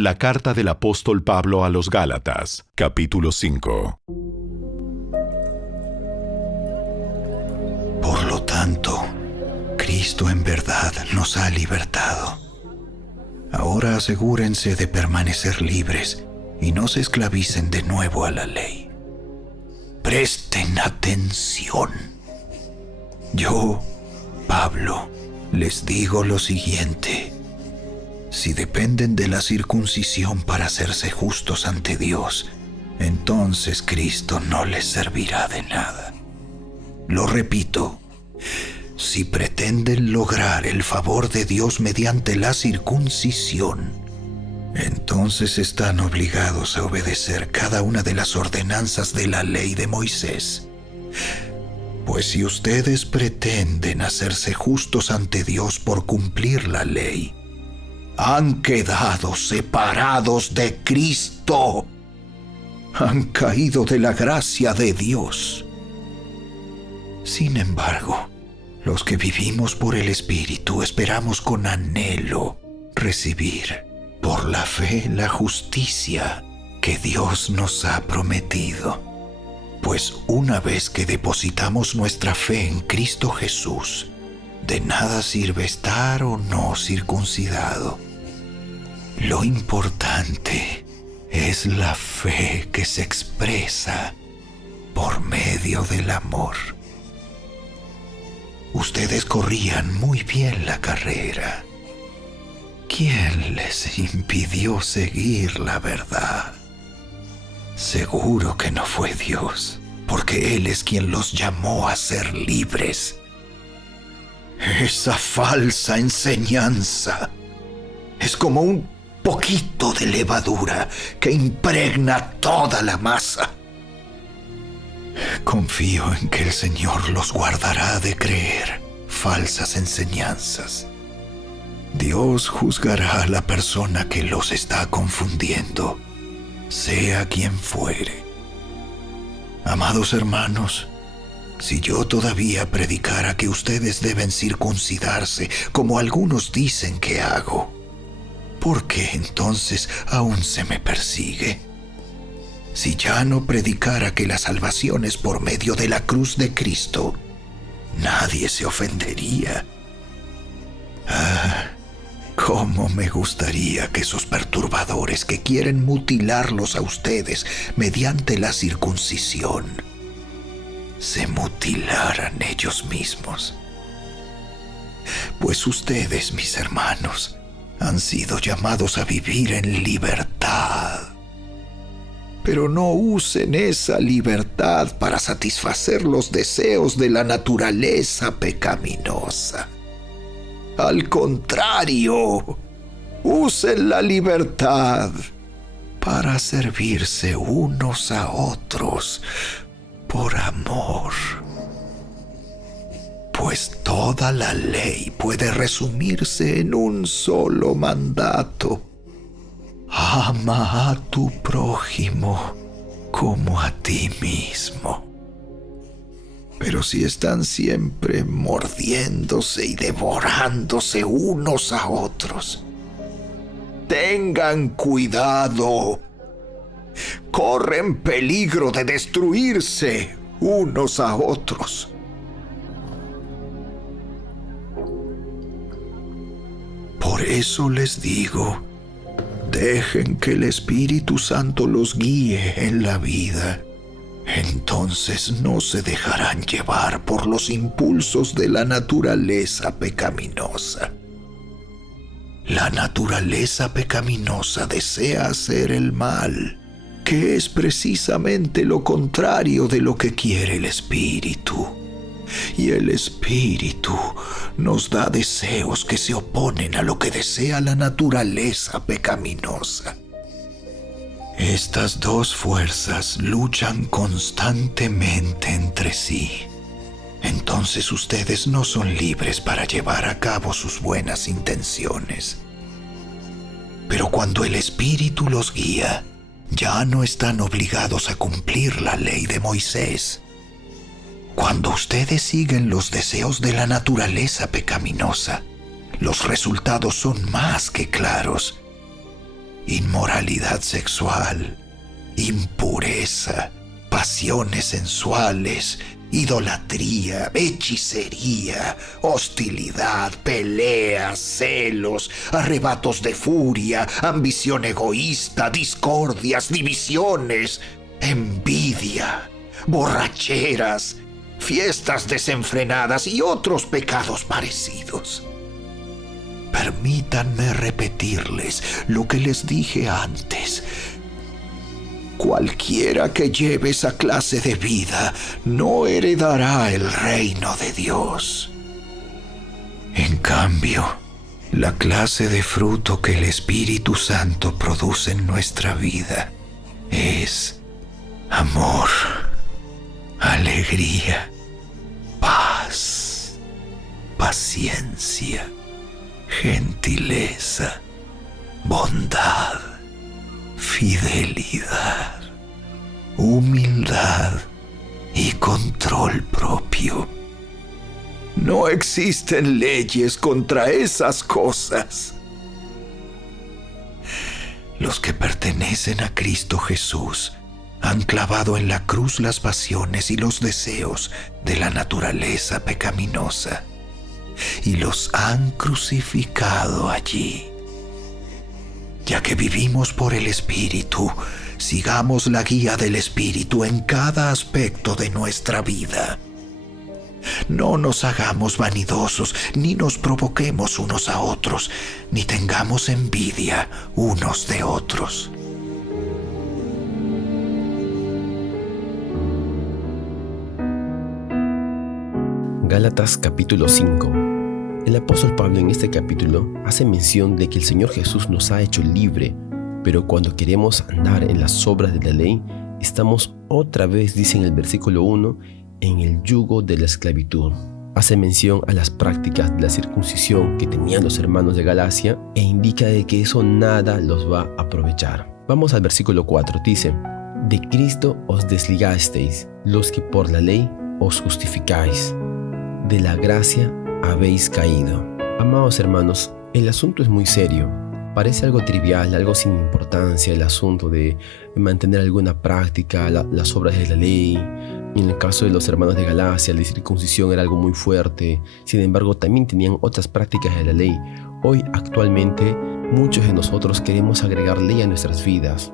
La carta del apóstol Pablo a los Gálatas, capítulo 5. Por lo tanto, Cristo en verdad nos ha libertado. Ahora asegúrense de permanecer libres y no se esclavicen de nuevo a la ley. Presten atención. Yo, Pablo, les digo lo siguiente. Si dependen de la circuncisión para hacerse justos ante Dios, entonces Cristo no les servirá de nada. Lo repito, si pretenden lograr el favor de Dios mediante la circuncisión, entonces están obligados a obedecer cada una de las ordenanzas de la ley de Moisés. Pues si ustedes pretenden hacerse justos ante Dios por cumplir la ley, han quedado separados de Cristo. Han caído de la gracia de Dios. Sin embargo, los que vivimos por el Espíritu esperamos con anhelo recibir por la fe la justicia que Dios nos ha prometido. Pues una vez que depositamos nuestra fe en Cristo Jesús, de nada sirve estar o no circuncidado. Lo importante es la fe que se expresa por medio del amor. Ustedes corrían muy bien la carrera. ¿Quién les impidió seguir la verdad? Seguro que no fue Dios, porque Él es quien los llamó a ser libres. Esa falsa enseñanza es como un poquito de levadura que impregna toda la masa. Confío en que el Señor los guardará de creer falsas enseñanzas. Dios juzgará a la persona que los está confundiendo, sea quien fuere. Amados hermanos, si yo todavía predicara que ustedes deben circuncidarse, como algunos dicen que hago, ¿por qué entonces aún se me persigue? Si ya no predicara que la salvación es por medio de la cruz de Cristo, nadie se ofendería. Cómo me gustaría que esos perturbadores que quieren mutilarlos a ustedes mediante la circuncisión se mutilaran ellos mismos. Pues ustedes, mis hermanos, han sido llamados a vivir en libertad. Pero no usen esa libertad para satisfacer los deseos de la naturaleza pecaminosa. Al contrario, usen la libertad para servirse unos a otros por amor. Pues toda la ley puede resumirse en un solo mandato. Ama a tu prójimo como a ti mismo. Pero si están siempre mordiéndose y devorándose unos a otros, tengan cuidado. Corren peligro de destruirse unos a otros. Por eso les digo, dejen que el Espíritu Santo los guíe en la vida. Entonces no se dejarán llevar por los impulsos de la naturaleza pecaminosa. La naturaleza pecaminosa desea hacer el mal, que es precisamente lo contrario de lo que quiere el Espíritu. Y el Espíritu nos da deseos que se oponen a lo que desea la naturaleza pecaminosa. Estas dos fuerzas luchan constantemente entre sí. Entonces ustedes no son libres para llevar a cabo sus buenas intenciones. Pero cuando el Espíritu los guía, ya no están obligados a cumplir la ley de Moisés. Cuando ustedes siguen los deseos de la naturaleza pecaminosa, los resultados son más que claros. inmoralidad sexual, impureza, pasiones sensuales, idolatría, hechicería, hostilidad, peleas, celos, arrebatos de furia, ambición egoísta, discordias, divisiones, envidia, borracheras, fiestas desenfrenadas y otros pecados parecidos. Permítanme repetirles lo que les dije antes. Cualquiera que lleve esa clase de vida no heredará el reino de Dios. En cambio, la clase de fruto que el Espíritu Santo produce en nuestra vida es amor, alegría, paz, paciencia, gentileza, bondad, fidelidad, humildad y control propio. No existen leyes contra esas cosas. Los que pertenecen a Cristo Jesús han clavado en la cruz las pasiones y los deseos de la naturaleza pecaminosa y los han crucificado allí. Ya que vivimos por el Espíritu, sigamos la guía del Espíritu en cada aspecto de nuestra vida. No nos hagamos vanidosos, ni nos provoquemos unos a otros, ni tengamos envidia unos de otros. Gálatas capítulo 5. El apóstol Pablo en este capítulo hace mención de que el Señor Jesús nos ha hecho libre, pero cuando queremos andar en las obras de la ley, estamos otra vez, dice en el versículo 1, en el yugo de la esclavitud. Hace mención a las prácticas de la circuncisión que tenían los hermanos de Galacia e indica de que eso nada los va a aprovechar. Vamos al versículo 4, dice: de Cristo os desligasteis, los que por la ley os justificáis. De la gracia habéis caído. Amados hermanos, el asunto es muy serio. Parece algo trivial, algo sin importancia, el asunto de mantener alguna práctica, las obras de la ley. En el caso de los hermanos de Galacia, la circuncisión era algo muy fuerte. Sin embargo, también tenían otras prácticas de la ley. Hoy, actualmente, muchos de nosotros queremos agregar ley a nuestras vidas.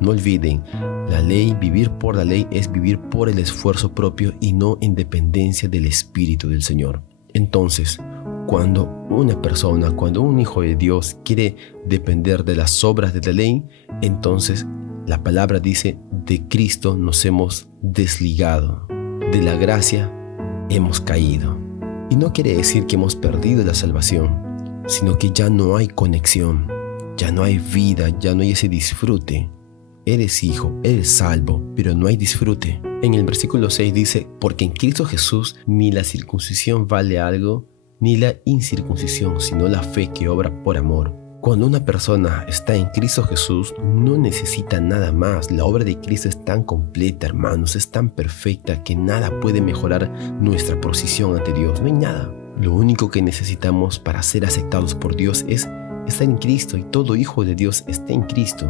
No olviden, la ley, vivir por la ley es vivir por el esfuerzo propio y no en dependencia del Espíritu del Señor. Entonces, cuando una persona, cuando un hijo de Dios quiere depender de las obras de la ley, entonces la palabra dice: de Cristo nos hemos desligado, de la gracia hemos caído. Y no quiere decir que hemos perdido la salvación, sino que ya no hay conexión, ya no hay vida, ya no hay ese disfrute. Eres hijo, eres salvo, pero no hay disfrute. En el versículo 6 dice: porque en Cristo Jesús ni la circuncisión vale algo, ni la incircuncisión, sino la fe que obra por amor. Cuando una persona está en Cristo Jesús, no necesita nada más. La obra de Cristo es tan completa, hermanos, es tan perfecta que nada puede mejorar nuestra posición ante Dios. No hay nada. Lo único que necesitamos para ser aceptados por Dios es estar en Cristo, y todo hijo de Dios está en Cristo.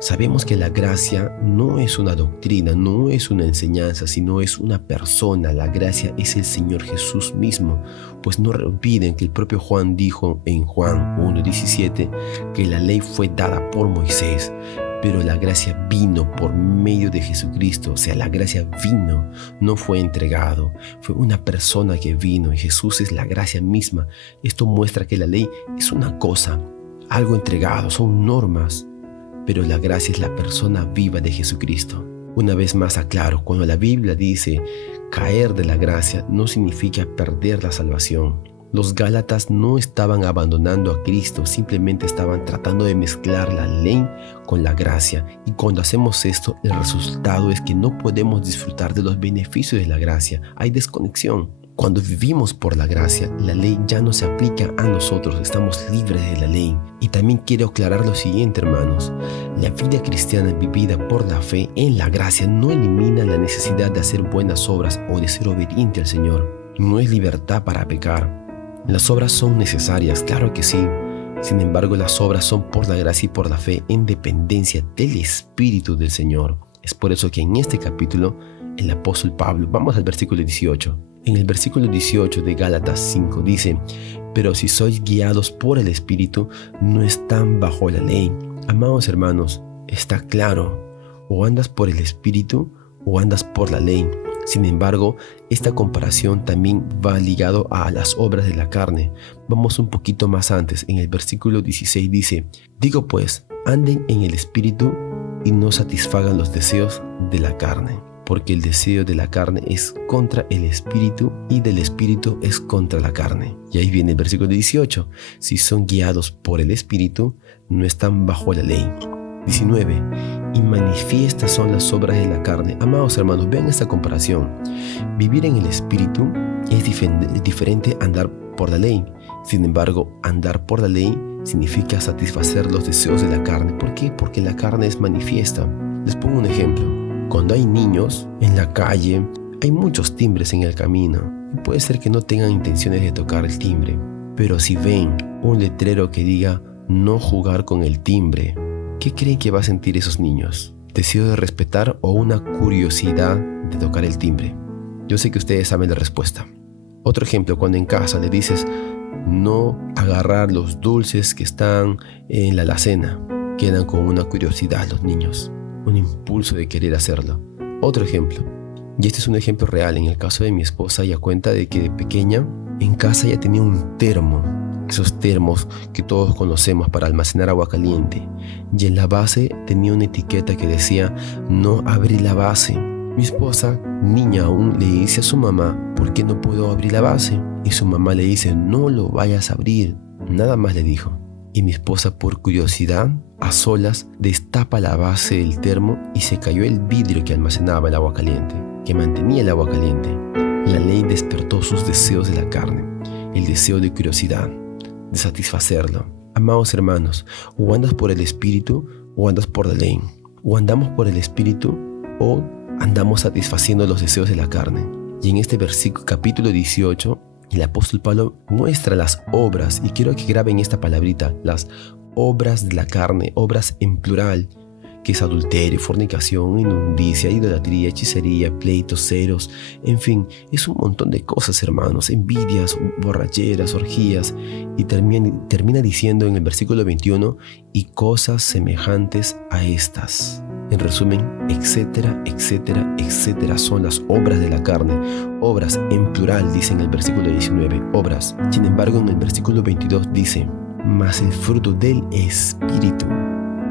Sabemos que la gracia no es una doctrina, no es una enseñanza, sino es una persona. La gracia es el Señor Jesús mismo. Pues no olviden que el propio Juan dijo en Juan 1:17 que la ley fue dada por Moisés, pero la gracia vino por medio de Jesucristo. O sea, la gracia vino, no fue entregado. Fue una persona que vino y Jesús es la gracia misma. Esto muestra que la ley es una cosa, algo entregado, son normas. Pero la gracia es la persona viva de Jesucristo. Una vez más aclaro, cuando la Biblia dice caer de la gracia, no significa perder la salvación. Los Gálatas no estaban abandonando a Cristo, simplemente estaban tratando de mezclar la ley con la gracia. Y cuando hacemos esto, el resultado es que no podemos disfrutar de los beneficios de la gracia. Hay desconexión. Cuando vivimos por la gracia, la ley ya no se aplica a nosotros, estamos libres de la ley. Y también quiero aclarar lo siguiente, hermanos. La vida cristiana vivida por la fe en la gracia no elimina la necesidad de hacer buenas obras o de ser obediente al Señor. No es libertad para pecar. Las obras son necesarias, claro que sí. Sin embargo, las obras son por la gracia y por la fe en dependencia del Espíritu del Señor. Es por eso que en este capítulo el apóstol Pablo, vamos al versículo 18. En el versículo 18 de Gálatas 5 dice: pero si sois guiados por el Espíritu, no están bajo la ley. Amados hermanos, está claro, o andas por el Espíritu o andas por la ley. Sin embargo, esta comparación también va ligado a las obras de la carne. Vamos un poquito más antes, en el versículo 16 dice: digo pues, anden en el Espíritu y no satisfagan los deseos de la carne, porque el deseo de la carne es contra el Espíritu y del Espíritu es contra la carne. Y ahí viene el versículo 18: si son guiados por el Espíritu, no están bajo la ley. 19. Y manifiestas son las obras de la carne. Amados hermanos, vean esta comparación. Vivir en el Espíritu es diferente a andar por la ley. Sin embargo, andar por la ley significa satisfacer los deseos de la carne. ¿Por qué? Porque la carne es manifiesta. Les pongo un ejemplo. Cuando hay niños en la calle, hay muchos timbres en el camino. Y puede ser que no tengan intenciones de tocar el timbre. Pero si ven un letrero que diga no jugar con el timbre, ¿qué creen que va a sentir esos niños? ¿Deseo de respetar o una curiosidad de tocar el timbre? Yo sé que ustedes saben la respuesta. Otro ejemplo, cuando en casa le dices no agarrar los dulces que están en la alacena, quedan con una curiosidad los niños, un impulso de querer hacerlo. Otro ejemplo, y este es un ejemplo real, en el caso de mi esposa, ella cuenta de que de pequeña en casa ella tenía un termo, esos termos que todos conocemos para almacenar agua caliente, y en la base tenía una etiqueta que decía no abrir la base. Mi esposa, niña aún, le dice a su mamá: ¿por qué no puedo abrir la base? Y su mamá le dice: no lo vayas a abrir. Nada más le dijo. Y mi esposa, por curiosidad, a solas, destapa la base del termo y se cayó el vidrio que almacenaba el agua caliente, que mantenía el agua caliente. La ley despertó sus deseos de la carne, el deseo de curiosidad, de satisfacerlo. Amados hermanos, o andas por el Espíritu o andas por la ley. O andamos por el Espíritu o andamos satisfaciendo los deseos de la carne. Y en este versículo, capítulo 18, el apóstol Pablo muestra las obras, y quiero que graben esta palabrita, las obras de la carne, obras en plural, que es adulterio, fornicación, inmundicia, idolatría, hechicería, pleitos, celos, en fin, es un montón de cosas, hermanos, envidias, borracheras, orgías, y termina diciendo en el versículo 21, y cosas semejantes a estas. En resumen, etcétera, etcétera, etcétera son las obras de la carne. Obras en plural, dice en el versículo 19, obras. Sin embargo, en el versículo 22 dice: mas el fruto del Espíritu.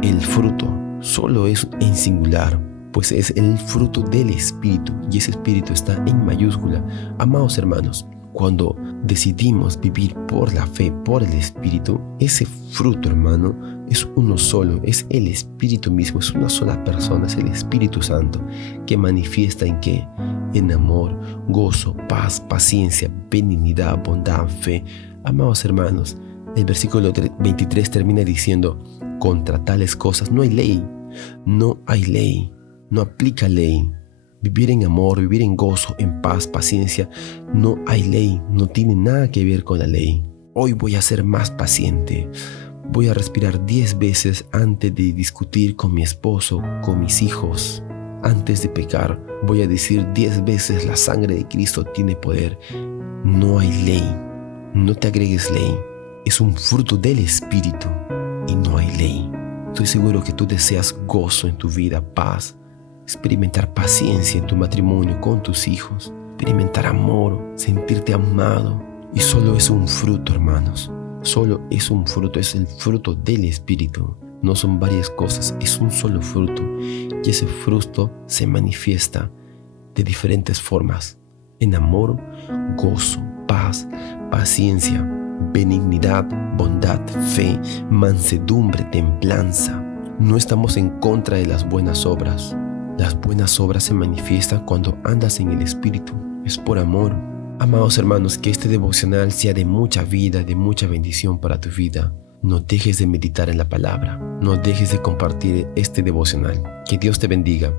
El fruto solo es en singular, pues es el fruto del Espíritu, y ese Espíritu está en mayúscula. Amados hermanos, cuando decidimos vivir por la fe, por el Espíritu, ese fruto, hermano, es uno solo, es el Espíritu mismo, es una sola persona, es el Espíritu Santo, que manifiesta en qué: en amor, gozo, paz, paciencia, benignidad, bondad, fe. Amados hermanos, el versículo 23 termina diciendo: contra tales cosas no hay ley, no hay ley, no aplica ley. Vivir en amor, vivir en gozo, en paz, paciencia, no hay ley, no tiene nada que ver con la ley. Hoy voy a ser más paciente. Voy a respirar 10 veces antes de discutir con mi esposo, con mis hijos. Antes de pecar, voy a decir 10 veces: la sangre de Cristo tiene poder. No hay ley, no te agregues ley. Es un fruto del Espíritu y no hay ley. Estoy seguro que tú deseas gozo en tu vida, paz, experimentar paciencia en tu matrimonio con tus hijos, experimentar amor, sentirte amado. Y solo es un fruto, hermanos. Solo es un fruto, es el fruto del Espíritu. No son varias cosas, es un solo fruto. Y ese fruto se manifiesta de diferentes formas: en amor, gozo, paz, paciencia, benignidad, bondad, fe, mansedumbre, templanza. No estamos en contra de las buenas obras. Las buenas obras se manifiestan cuando andas en el Espíritu. Es por amor. Amados hermanos, que este devocional sea de mucha vida, de mucha bendición para tu vida. No dejes de meditar en la palabra. No dejes de compartir este devocional. Que Dios te bendiga.